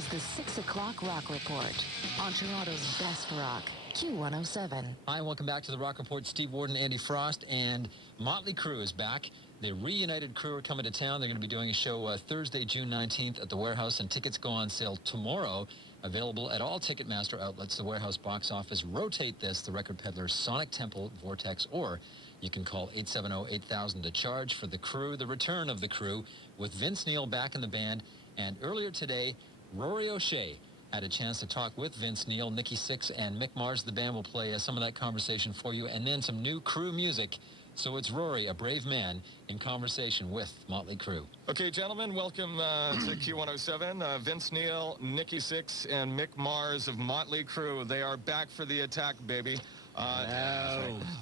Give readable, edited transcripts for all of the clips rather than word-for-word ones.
is the 6 o'clock Rock Report on Toronto's best rock, Q107. Hi, and welcome back to the Rock Report. Steve Warden, Andy Frost, and Motley Crue is back. The reunited crew are coming to town. They're going to be doing a show Thursday, June 19th at the Warehouse, and tickets go on sale tomorrow. Available at all Ticketmaster outlets. The Warehouse box office. Rotate this, the Record Peddlers, Sonic Temple, Vortex, or you can call 870-8000 to charge for the crew, the return of the crew, with Vince Neil back in the band. And earlier today, Rory O'Shea had a chance to talk with Vince Neil, Nikki Sixx, and Mick Mars. The band will play some of that conversation for you, and then some new crew music. So it's Rory, a brave man, in conversation with Motley Crue. Okay, gentlemen, welcome to Q107. Vince Neil, Nikki Sixx, and Mick Mars of Motley Crue. They are back for the attack, baby.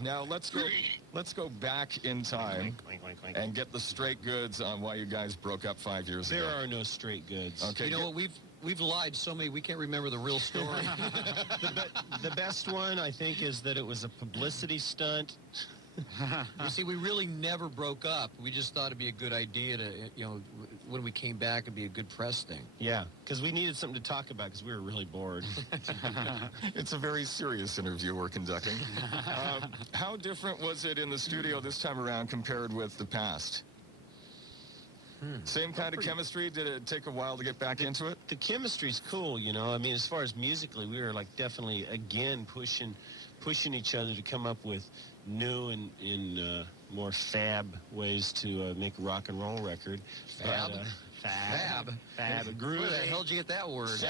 Now let's go back in time and get the straight goods on why you guys broke up 5 years ago. There are no straight goods. Okay, you know what? We've lied so many we can't remember the real story. The best one, I think, is that it was a publicity stunt. You see, we really never broke up. We just thought it'd be a good idea to, when we came back, it'd be a good press thing. Yeah, because we needed something to talk about because we were really bored. It's a very serious interview we're conducting. How different was it in the studio this time around compared with the past? Same kind of chemistry? Did it take a while to get back into it? The chemistry's cool, I mean, as far as musically, we were definitely, again, pushing each other to come up with new and more fab ways to make a rock and roll record. Fab? Fab. Groovy. Where the hell did you get that word?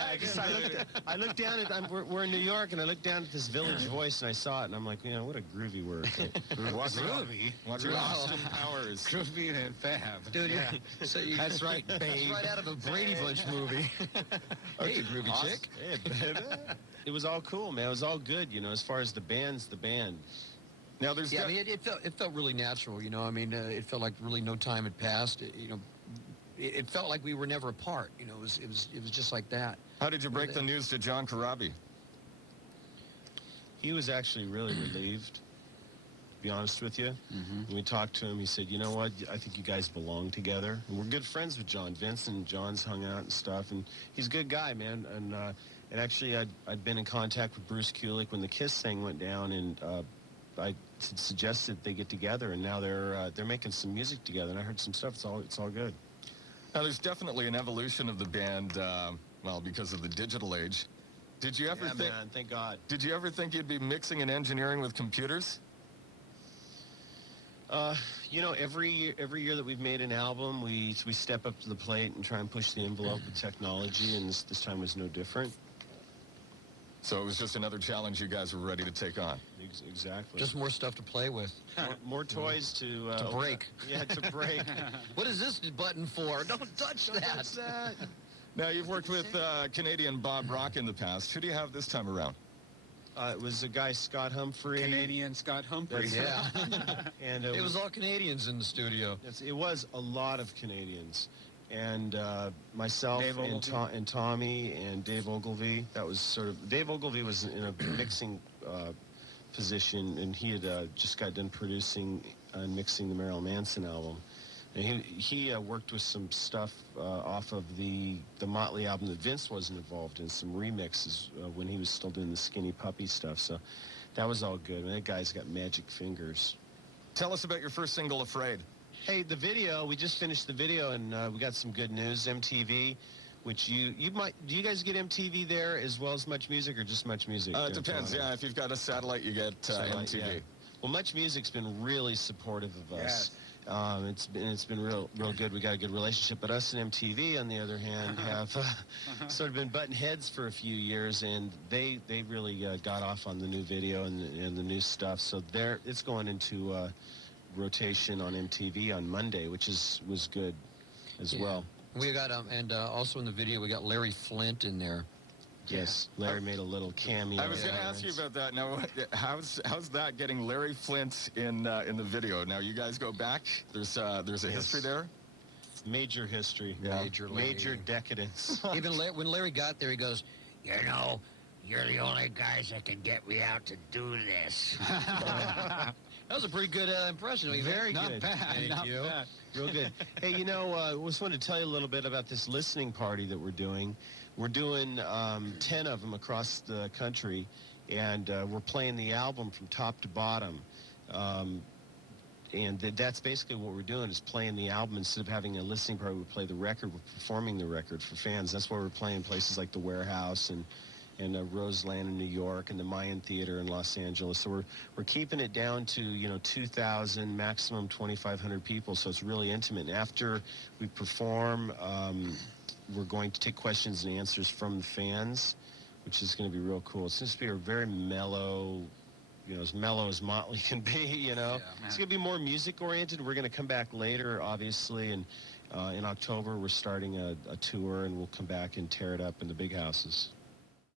I looked down at, we're in New York, and I looked down at this Village Voice, and I saw it, and I'm like, what a groovy word. Groovy? Austin Powers. Groovy and fab. Dude, that's right, babe. That's right out of a Brady Bunch movie. Hey, groovy chick. Hey, baby. It was all cool, man. It was all good, as far as the band's the band. Now, there's I mean, it felt really natural, I mean, it felt like really no time had passed. It felt like we were never apart. It was just like that. How did you break the news to John Corabi? He was actually really relieved, to be honest with you. When we talked to him, he said, you know what, I think you guys belong together. And we're good friends with John. Vince and John's hung out and stuff, and he's a good guy, man. And actually, I'd been in contact with Bruce Kulick when the Kiss thing went down, and I suggested they get together, and now they're making some music together, and I heard some stuff. It's all good. Now, there's definitely an evolution of the band, because of the digital age. Did you ever think? Man, thank God. Did you ever think you'd be mixing and engineering with computers? Every year that we've made an album, we step up to the plate and try and push the envelope with technology, and this time was no different. So it was just another challenge you guys were ready to take on. Exactly. Just more stuff to play with. More toys to break. Yeah, to break. What is this button for? Don't touch that. Now, you've worked with Canadian Bob Rock in the past. Who do you have this time around? It was a guy, Scott Humphrey. Canadian Scott Humphrey. Yeah. And it was all Canadians in the studio. It was a lot of Canadians. And myself and Tommy and Dave Ogilvy. That was sort of... Dave Ogilvy was in a mixing position, and he had just got done producing and mixing the Marilyn Manson album. And he worked with some stuff off of the Motley album that Vince wasn't involved in, some remixes when he was still doing the Skinny Puppy stuff. So that was all good. And that guy's got magic fingers. Tell us about your first single, Afraid. Hey, the video, we just finished the video, and we got some good news. MTV, which you might... Do you guys get MTV there as well as Much Music, or just Much Music? It depends, yeah. If you've got a satellite, you get MTV. Yeah. Well, Much Music's been really supportive of us. It's been real good. We got a good relationship. But us and MTV, on the other hand, have sort of been butting heads for a few years, and they really got off on the new video and the new stuff. So it's going into rotation on MTV on Monday, which was good as well. We got and also in the video we got Larry Flint in there. Yes, Larry made a little cameo. I was going to ask you about that. Now, how's that getting Larry Flint in the video? Now, you guys go back. There's a history there. Major history. Yeah. Major decadence. Even when Larry got there, he goes, you're the only guys that can get me out to do this. That was a pretty good impression. Very Not good. bad. Thank you. Bad. Real good. Hey, you know, I just wanted to tell you a little bit about this listening party that we're doing. We're doing 10 of them across the country, and we're playing the album from top to bottom. And that's basically what we're doing, is playing the album. Instead of having a listening party, we play the record. We're performing the record for fans. That's why we're playing places like the Warehouse and Roseland in New York and the Mayan Theater in Los Angeles. So we're keeping it down to, 2,000, maximum 2,500 people. So it's really intimate. And after we perform, we're going to take questions and answers from the fans, which is going to be real cool. It's going to be a very mellow, as mellow as Motley can be, Yeah, It's going to be more music-oriented. We're going to come back later, obviously, and in October we're starting a tour, and we'll come back and tear it up in the big houses.